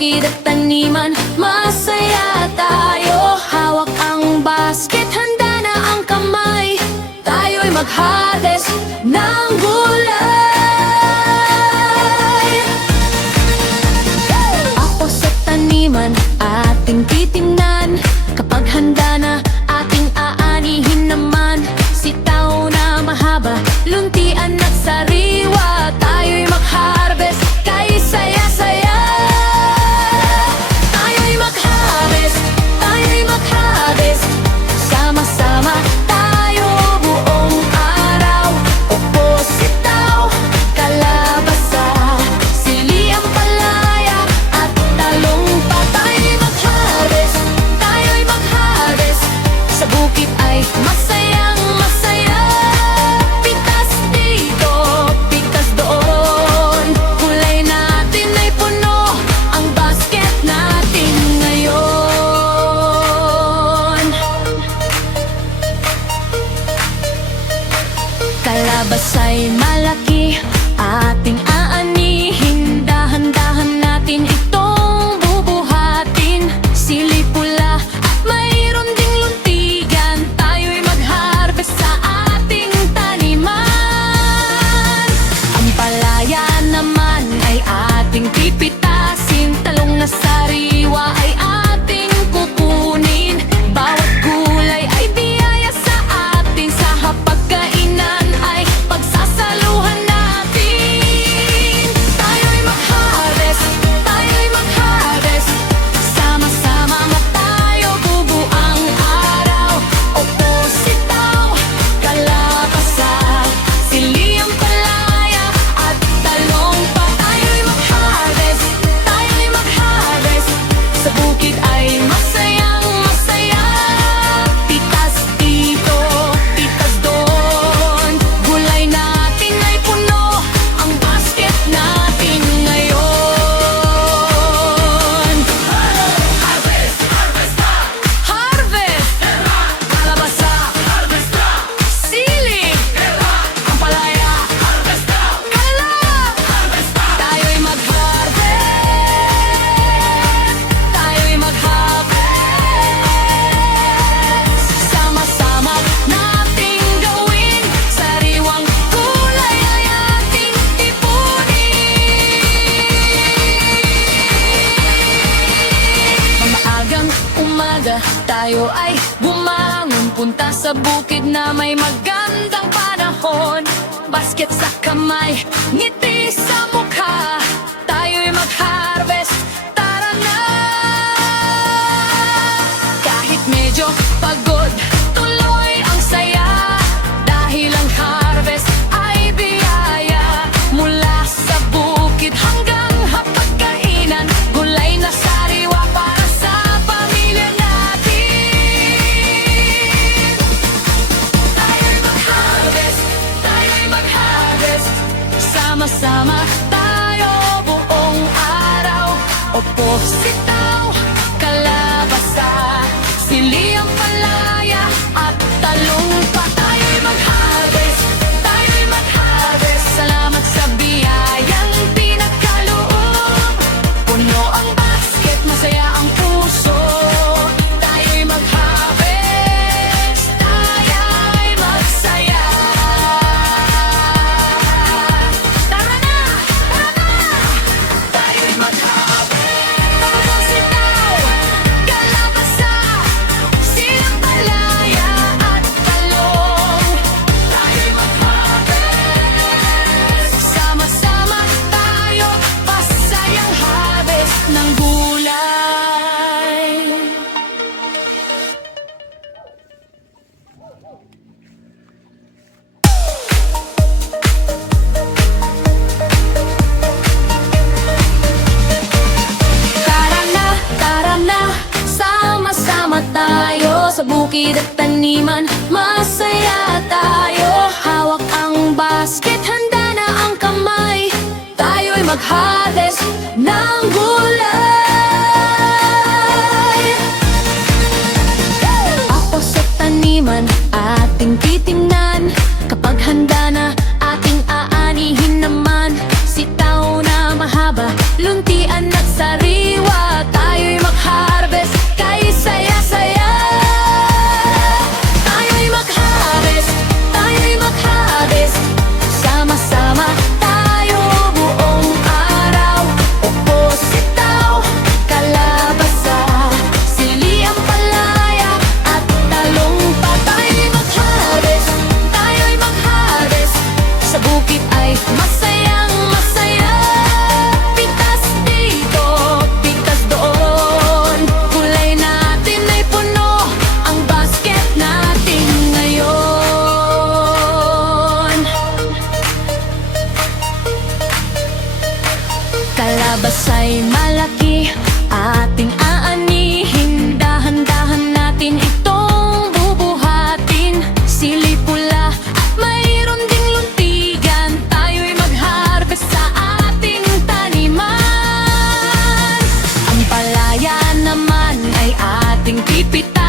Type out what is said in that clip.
bukid at taniman, masaya tayo. Hawak ang basket, handa na ang kamay, tayo'y mag-harvest ng gulay. Ako sa taniman, ating titingnan, kapag handa na ating aanihin naman. Sitaw na mahaba, luntian at sariwa, tayo'y mag-harvest, kay saya-saya. Tayo'y mag-harvest, tayo'y mag-harvest, sama-sama tayo buong araw. Upo, sitaw, kalabasa, sili, ampalaya at talong pa. Tayo'y mag-harvest, tayo'y mag-harvest, sa bukid ay masayang masaya. Pitas dito, pitas doon, gulay natin ay puno, ang basket natin ngayon. Kalabasa'y malaki, ating aanihin, dahan-dahan natin itong bubuhatin. Sili pula at mayroon ding luntigan, tayo'y mag-harvest sa ating taniman. Ang palaya naman ay ating pipitasin, talong na sariwa ay ating kukunin. Bawat gulay ay biyaya sa atin, sa hapagkainan ay pagsasaluhan natin. Tayo'y mag-harvest, tayo'y mag-harvest, sama-sama tayo bubuang araw. Opo, sitaw, kalabasa, sili, ampalaya at talong pa. Tayo'y mag-harvest, tayo'y mag-harvest, sa bukid ay masayang masaya. Pitas dito, pitas doon, gulay natin ay puno, ang basket natin ngayon. Harvest, harvest na! Harvest! Kalabasa! Harvest na! Sili! Ampalaya! Harvest na! Kala! Harvest na! Tayo'y mag-harvest, tayo'y mag-harvest, sama-sama nating gawin, sariwang gulay ay ating ipunin. Maagang umaga, tayo ay bumangon, punta sa bukid na may magandang panahon. Basket sa kamay, ngiti sa mukha, tayo'y mag-harvest, tara na! Kahit medyo pagod, tuloy ang saya, dahil ang harvest ay biyaya. Mula sa bukid hanggang hapagkainan, gulay na sariwa para sa pamilya natin. Tayo'y mag-harvest, tayo'y mag-harvest, sama-sama tayo buong araw. Opo, sitaw, kalabasa, sili, ampalaya at talong pa. Tayo'y mag-harvest, tayo'y mag-harvest, salamat sa biyayang pinagkaloob. Puno ang basket, masaya ang puso, tayo'y mag-harvest, tayo'y magsaya. Tara na! Tara na! Tayo'y mag-harvest. Opo, sitaw, kalabasa, sili, ampalaya at talong. Tayo'y mag-harvest, sama-sama tayo, pasayang harvest ng gulay. Tara na, sama-sama tayo, sa bukid at taniman, masaya tayo. Hawak ang basket, handa na ang kamay, tayo'y mag-harvest ng gulay. Ako sa taniman, ating titingnan, kapag handa na ating aanihin naman. Sitaw na mahaba, luntian at sariwa, Ipit